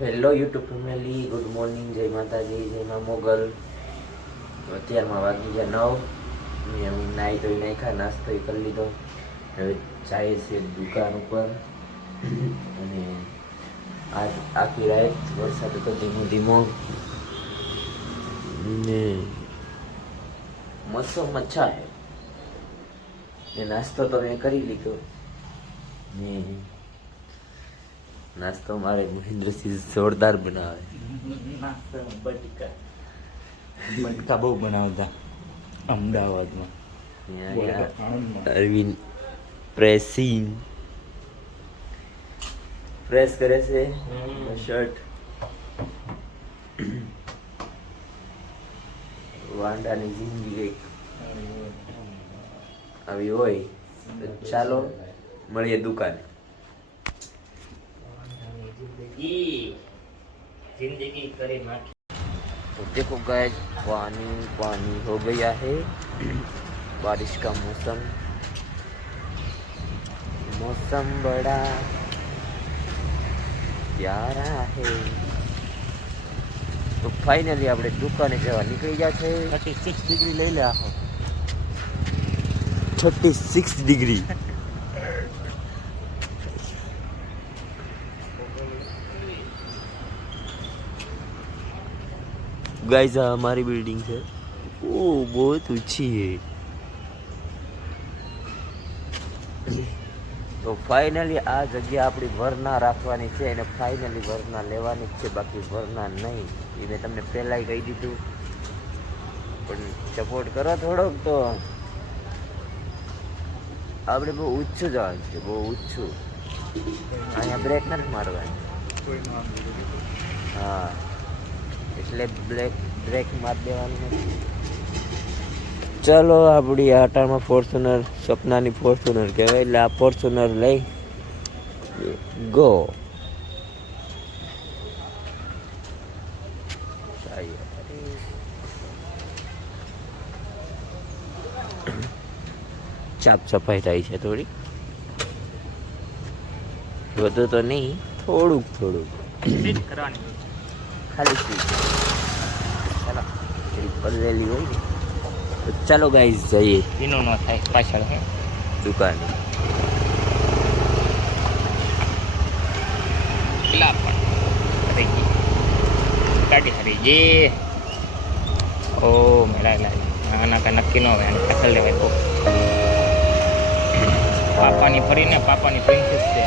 Hello YouTube family, good morning, જય માતાજી, જય મા મોગલ. અત્યારમાં વાગી ગયા 9 ને હું નાહી ધોઈ નાખ્યા, નાસ્તો કરી લીધો. હવે જાય છે દુકાન ઉપર. અને આજ આખી રાત વરસાદ હતો ધીમો ધીમો ને મોસમ અચ્છા હે ને નાસ્તો તો મેં કરી લીધો ને નાસ્તો મારે મહેન્દ્રસિંહ જોરદાર બનાવે. નાસ્તો બટકા બહુ બનાવતા અમદાવાદમાં. અરવિંદ પ્રેસિંગ પ્રેસ કરે છે શર્ટ. વાંડાની જિંદગી એક આવી હોય તો ચાલો મળીએ દુકાને. जिंदगी करे माटी. तो देखो गाइस, पानी पानी हो गया है. बारिश का मौसम मौसम बड़ा प्यारा है. તો ફાઇનલી આપણે દુકાને જવા નીકળી ગયા છે. 36 ડિગ્રી લઈ લે આખો. 36 ડિગ્રી. गाइस हमारी बिल्डिंग है, ओ बहुत ऊंची है. તો ફાઇનલી આ જગ્યા આપણી વરના રાખવાની છે અને ફાઇનલી વરના લેવાની જ છે, બાકી વરના નહીં. એ મેં તમને પહેલાં કહી દીધું, પણ સપોર્ટ કરો થોડોક. તો આપણે બહુ ઊંચું જવાનું છે, બહુ ઊંચું. અહીંયા બ્રેક નથી મારવાની. હા, એટલે બ્રેક મારી દેવાની નથી. ચલો, આપણી આટામાં ફોર્ચ્યુનર, સપનાની ફોર્ચ્યુનર કહેવાય, એટલે આ ફોર્ચ્યુનર લઈ ગો. સાફ સફાઈ થાય છે થોડી, વધુ તો નહીં, થોડુંક ખાલી ચાલો પલળેલી હોય ને. તો ચાલો ગાઈસ જઈએ. એનો ન થાય પાછળ હે દુકાને. પેલા પણ હરી ગઈ ગાડી હરી જે. ઓ મેળા આના કાંઈ નક્કી ન હોય, આને પાછળ લેવાય. બહુ પાપાની ફરીને પાપાની પ્રિન્સેસ છે.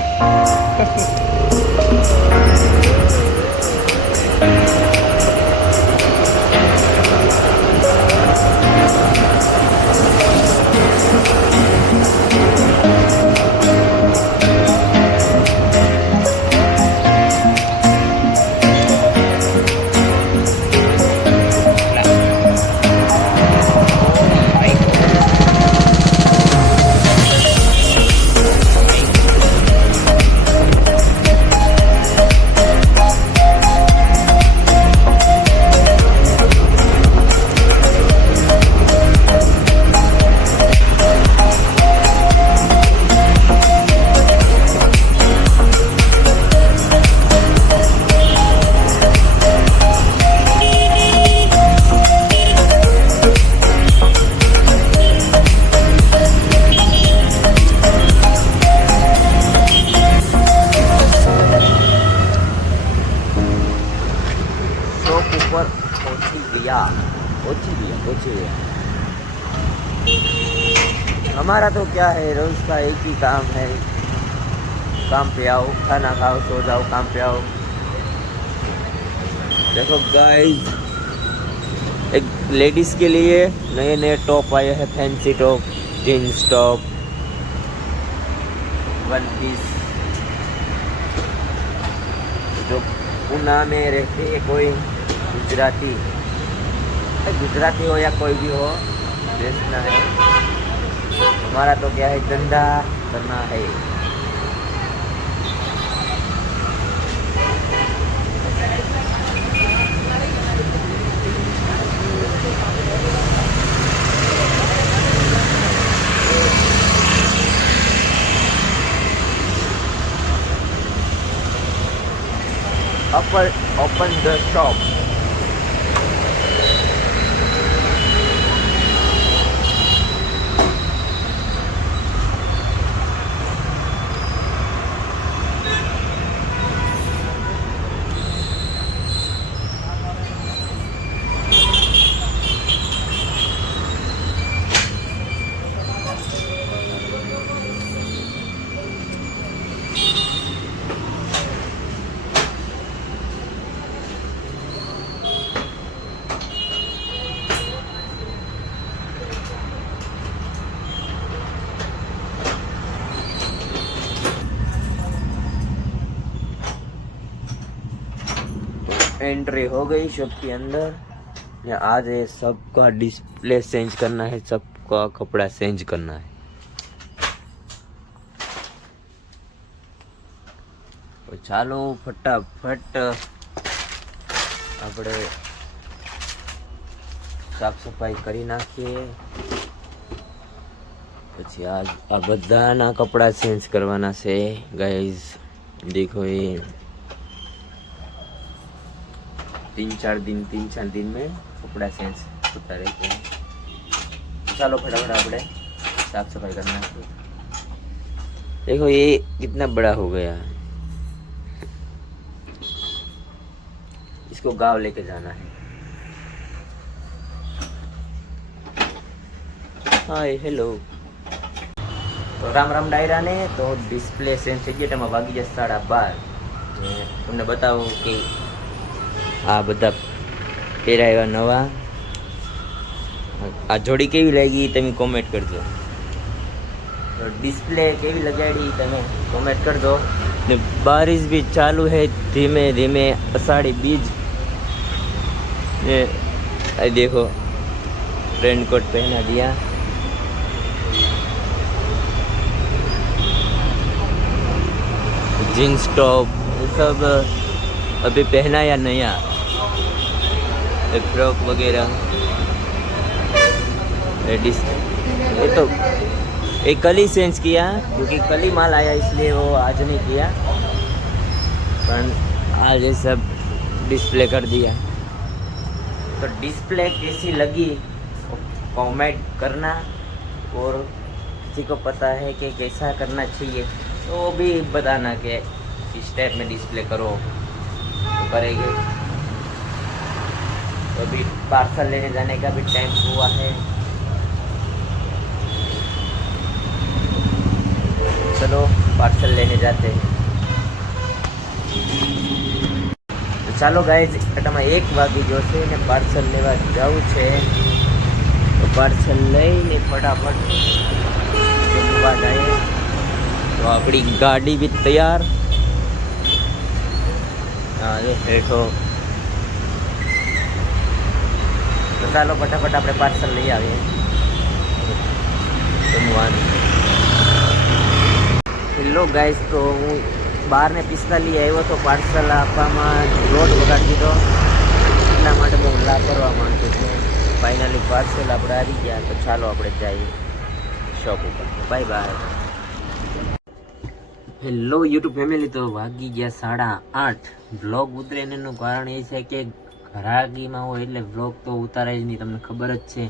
पहुंची गया. हमारा तो क्या है, रोज का एक ही काम है. काम पे आओ, खाना खाओ, सो जाओ, काम पे आओ. देखो गाइस, एक लेडीज के लिए नए नए टॉप आए हैं, fancy top, jeans top, one piece. जो पूना में रहते हैं कोई गुजराती हो या कोई भी हो, बेचना है. हमारा तो क्या है, धंधा करना है. open the shop. एंट्री हो गई शॉप के अंदर। आज ये सबका डिस्प्ले चेंज करना है, सबका कपड़ा चेंज करना है। तो चालो फटाफट આપણે સાફ સફાઈ કરી નાખીએ, પછી આ બધાના કપડા ચેન્જ કરવાના છે ગાઈઝ। देखो ये 3-4 दिन में कपड़ा चेंज होता रहते हैं। चलो फटाफट આપણે साफ सफाई करना है। देखो ये कितना बड़ा हो गया है, इसको गांव लेके जाना है। Hi hello. तो राम राम डायरा ने तो डिस्प्ले चेंज થઈ ગયો, તેમાં વાગી જાય 12:30। તમને બતાવું કે આ બધા પહેરાવ્યા નવા, આ જોડી કેવી લાગી તમે કોમેન્ટ કરજો। તો ડિસ્પ્લે કેવી લગાડી તમે કોમેન્ટ કરજો। ને बारिश भी चालू है धीमे धीमे, अषाढ़ी बीज। ये देखो रेनकोट पहना दिया। जीन्स टॉप सब अभी पहना या नया, फ्रॉक वगैरह। ये तो एक कल ही चेंज किया क्योंकि कल ही माल आया, इसलिए वो आज नहीं किया, पर आज ये सब डिस्प्ले कर दिया। तो डिस्प्ले कैसी लगी कमेंट करना, और किसी को पता है कि कैसा करना चाहिए तो वो भी बताना कि इस टाइप में डिस्प्ले करो तो करेंगे। तो अभी पार्सल लेने जाने का भी टाइम हुआ है। चलो पार्सल लेने जाते हैं। तो ચાલો ગાઈઝ એટામાં 1 વાગી ગયો છે ને પાર્સલ લેવા જવું છે। તો પાર્સલ લઈને ફટાફટ જમવા જઈએ। તો આપણી ગાડી બી તૈયાર। હા જો હેઠો। તો ચાલો ફટાફટ આપણે પાર્સલ લઈ આવીએ જમવાનું। હેલો ગાઈઝ, તો હું 12:45 આવ્યો તો પાર્સલ આપવામાં લોટ વગાડી દીધો, એટલા માટે બહુ લાપરવા માણસો છે। ફાઇનલી પાર્સલ આપણે આવી ગયા। તો ચાલો આપણે જઈએ શોપ ઉપર। Bye bye. Hello YouTube family, તો વાગી ગયા 8:30। બ્લોગ ઉતરે એનું કારણ એ છે કે ઘરાગીમાં હોય એટલે બ્લોગ તો ઉતારે જ નહીં, તમને ખબર જ છે।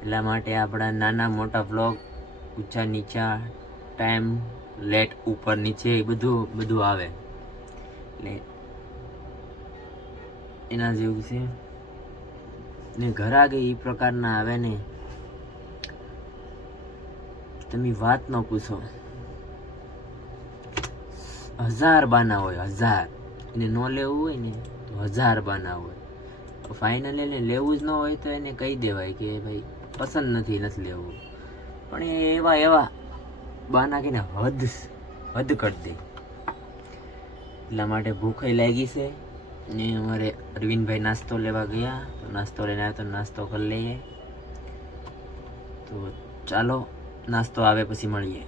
એટલા માટે આપણા નાના મોટા બ્લોગ ઊંચા નીચા, ટાઈમ લેટ ઉપર નીચે એ બધું આવે, એટલે એના જેવું છે ને। ઘરાગે એ પ્રકારના આવે ને તમે વાત ન પૂછો। 1000 બાના હોય, 1000 એને ન લેવું હોય ને તો 1000 બાના હોય। તો ફાઇનલ એને લેવું જ ન હોય તો એને કહી દેવાય કે ભાઈ પસંદ નથી લેવું, પણ એ એવા બાના કે ને હદ કરી દે। એટલા માટે ભૂખે લાગી છે ને અમારે અરવિંદભાઈ નાસ્તો લેવા ગયા, તો નાસ્તો લઈને આવ્યા, તો નાસ્તો કરી લઈએ। તો ચાલો નાસ્તો આવે પછી મળીએ।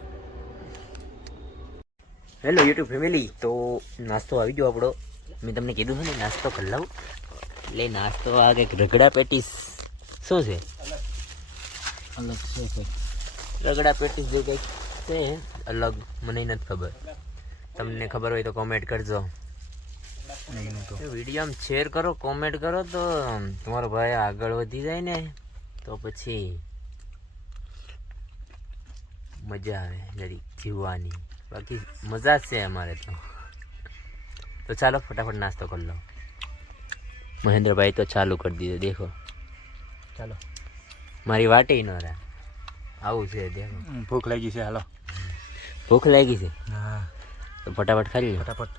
હેલો યુટ્યુબ ફેમિલી, તો નાસ્તો આવી ગયો આપણો। મેં તમને કીધું છે ને નાસ્તો કરી લઉં, એટલે નાસ્તો આ કંઈક રગડા પેટીસ શું છે, અલગ છે રગડા પેટીસ જે કંઈક છે અલગ, મને નથી ખબર, તમને ખબર હોય તો કોમેન્ટ કરજો। એનું તો વિડીયો શેર કરો, કોમેન્ટ કરો તો તમારો ભાઈ આગળ વધી જાય ને, તો પછી મજા આવે જરી જીવવાની. બાકી મજા જ છે અમારે તો ચાલો ફટાફટ નાસ્તો કરી લો. મહેન્દ્રભાઈ તો ચાલુ કરી દીધો, દેખો. ચાલો, મારી વાટે ન રહે. આવું છે, દેખો. ભૂખ લાગી છે, હાલો. ભૂખ લાગી છે હા, તો ફટાફટ ખાઈ લો. ફટાફટ